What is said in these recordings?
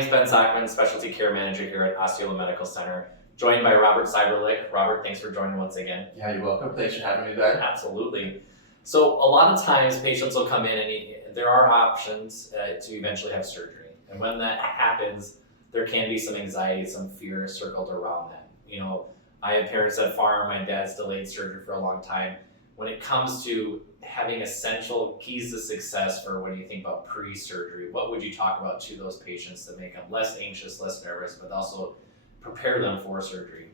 name's Ben Zachman, Specialty Care Manager here at Osceola Medical Center, joined by Robert Seiberlich. Robert, thanks for joining once again. Yeah, you're welcome. Thanks for having me, Ben. Absolutely. So a lot of times patients will come in and there are options to eventually have surgery. And when that happens, there can be some anxiety, some fear circled around that. You know, I have parents that farm, my dad's delayed surgery for a long time. When it comes to having essential keys to success for when you think about pre-surgery, what would you talk about to those patients to make them less anxious, less nervous, but also prepare them for surgery?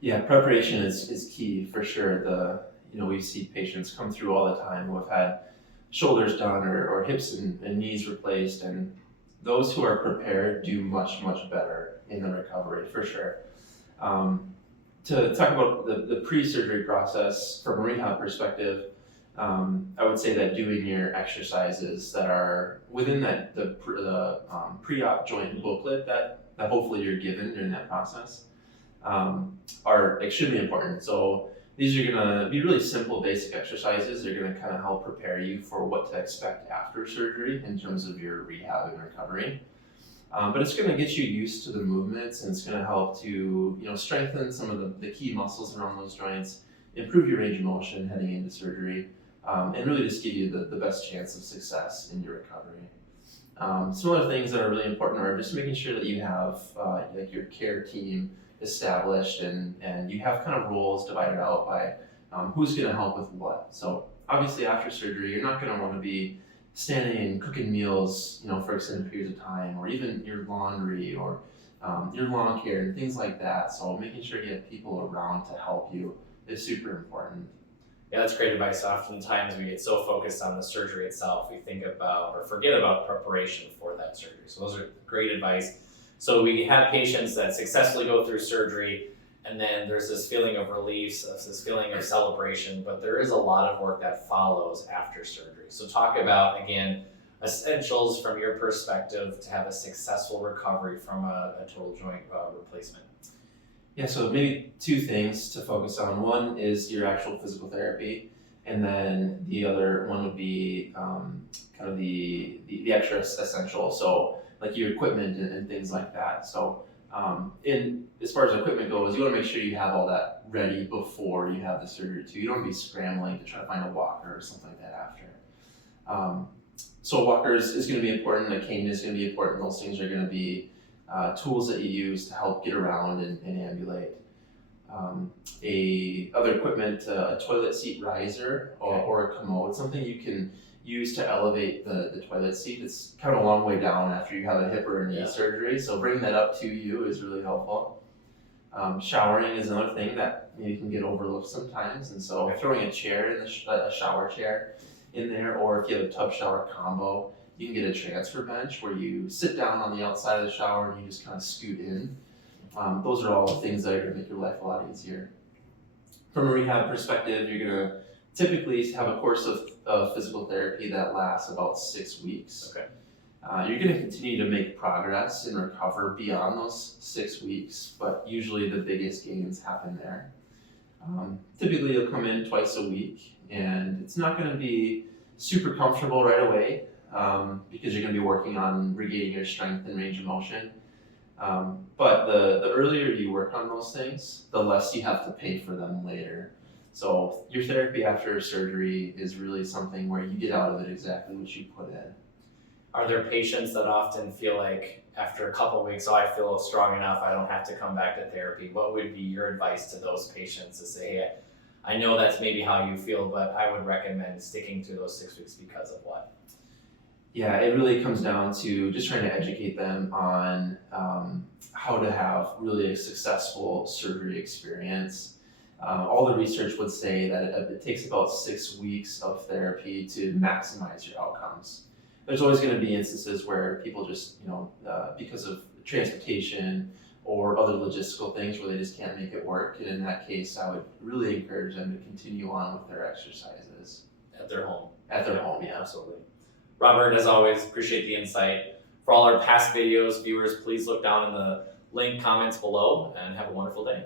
Yeah, preparation is key for sure. We see patients come through all the time who have had shoulders done or hips and knees replaced, and those who are prepared do much, much better in the recovery for sure. To talk about the pre-surgery process from a rehab perspective, I would say that doing your exercises that are within the pre-op joint booklet that hopefully you're given during that process are extremely important. So these are going to be really simple, basic exercises. They're going to kind of help prepare you for what to expect after surgery in terms of your rehab and recovery. But it's going to get you used to the movements, and it's going to help to strengthen some of the key muscles around those joints, improve your range of motion heading into surgery, and really just give you the best chance of success in your recovery. Some other things that are really important are just making sure that you have like your care team established and you have kind of roles divided out by who's going to help with what. So obviously after surgery, you're not going to want to be standing and cooking meals, for extended periods of time, or even your laundry or your lawn care and things like that. So making sure you have people around to help you is super important. Yeah, that's great advice. Oftentimes we get so focused on the surgery itself, we think about or forget about preparation for that surgery. So those are great advice. So we have patients that successfully go through surgery, and then there's this feeling of relief, this feeling of celebration, but there is a lot of work that follows after surgery. So talk about, again, essentials from your perspective to have a successful recovery from a total joint replacement. Yeah, so maybe two things to focus on. One is your actual physical therapy, and then the other one would be kind of the extra essential. So like your equipment and things like that. So as far as equipment goes, you want to make sure you have all that ready before you have the surgery too. You don't want to be scrambling to try to find a walker or something like that after. So walkers is going to be important. A cane is going to be important. Those things are going to be tools that you use to help get around and ambulate. Other equipment, a toilet seat riser or a commode, something you can use to elevate the toilet seat. It's kind of a long way down after you have a hip or a knee surgery, so bringing that up to you is really helpful. Showering is another thing that maybe can get overlooked sometimes, and so throwing a chair in a shower chair in there, or if you have a tub shower combo, you can get a transfer bench where you sit down on the outside of the shower and you just kind of scoot in. Those are all things that are going to make your life a lot easier. From a rehab perspective, you're going to typically have a course of physical therapy that lasts about 6 weeks. Okay. You're going to continue to make progress and recover beyond those 6 weeks, but usually the biggest gains happen there. Typically you'll come in twice a week, and it's not going to be super comfortable right away because you're going to be working on regaining your strength and range of motion. But the earlier you work on those things, the less you have to pay for them later. So your therapy after surgery is really something where you get out of it exactly what you put in. Are there patients that often feel like after a couple of weeks, I feel strong enough, I don't have to come back to therapy? What would be your advice to those patients to say, hey, I know that's maybe how you feel, but I would recommend sticking to those 6 weeks because of what? Yeah, it really comes down to just trying to educate them on how to have really a successful surgery experience. All the research would say that it takes about 6 weeks of therapy to maximize your outcomes. There's always going to be instances where people just, because of transportation or other logistical things where they just can't make it work. And in that case, I would really encourage them to continue on with their exercises. At their home. At their home, yeah. Absolutely. Robert, as always, appreciate the insight. For all our past videos, viewers, please look down in the link comments below and have a wonderful day.